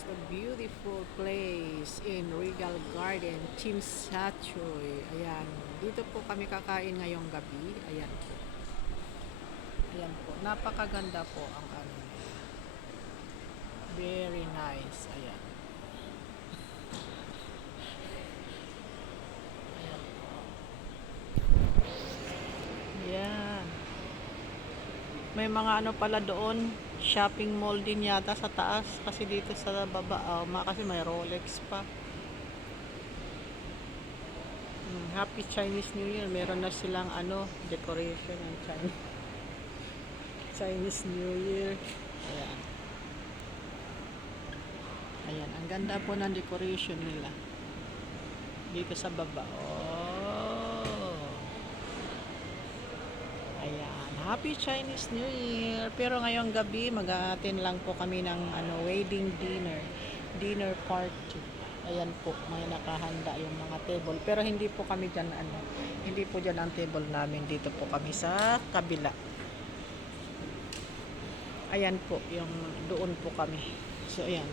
most beautiful place in Regal Garden, Chimsachoy. Ayan, dito po kami kakain ngayong gabi. Ayan po. Ayan po, napakaganda po ang ano. Very nice. Ayan. Ayan po. Ayan. May mga ano pala doon, shopping mall din yata sa taas kasi dito sa baba kasi may Rolex pa. Happy Chinese New Year. Meron na silang ano, decoration ng Chinese New Year. Ayan. Ayan, ang ganda po ng decoration nila. Dito sa baba. Oh. Ayan, Happy Chinese New Year. Pero ngayong gabi mag-a-attend lang po kami ng wedding dinner party. Ayan po, may nakahanda yung mga table. Pero hindi po kami dyan hindi po dyan ang table namin. Dito po kami sa kabila. Ayan po, yung doon po kami. So ayan.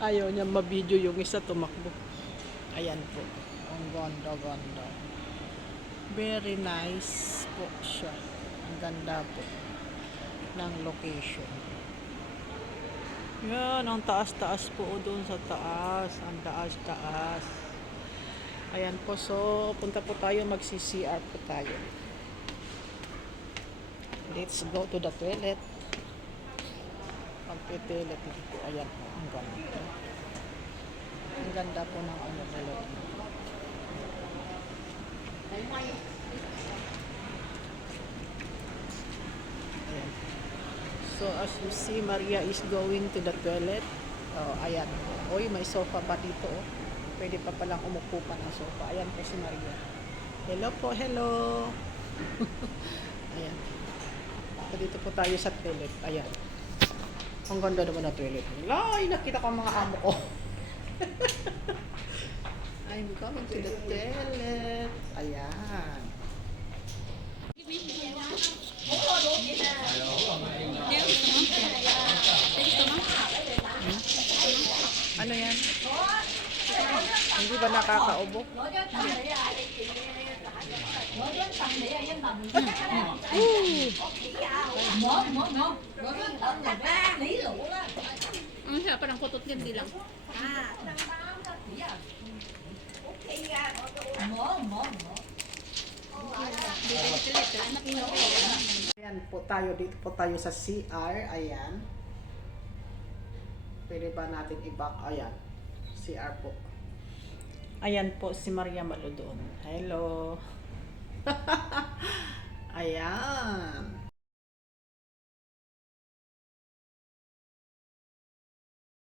Ayaw niya ma-video yung isa tumakbo. Ayan po. Ang ganda. Very nice po siya. Ang ganda po ng location. Yan, ang taas-taas po doon sa taas. Ang taas-taas. Ayan po, so punta po tayo, magsi-CR po tayo. Let's go to the toilet. Pag-toilet dito. Ayan po, ang ganda. Ang ganda po ng nila. Ayan. So as you see, Maria is going to the toilet. Oh, ayan. Oy, may sofa pa dito. Oh. Pwede pa palang umupo pa ng sofa. Ayan po si Maria. Hello po, hello. Ayan. So, dito po tayo sa toilet. Ayan. Ang ganda naman ng toilet. Ay, nakita ko ang mga amo ko. I'm going to the toilet. Ayan. Ano yan? Hindi ba nakakaubo? Ang siya, parang kutot niya, hindi lang. Ayan po tayo, dito po tayo sa CR. Ayan. Pwede ba natin i-back? Ayan. CR po. Ayan po si Maria Malo doon. Hello.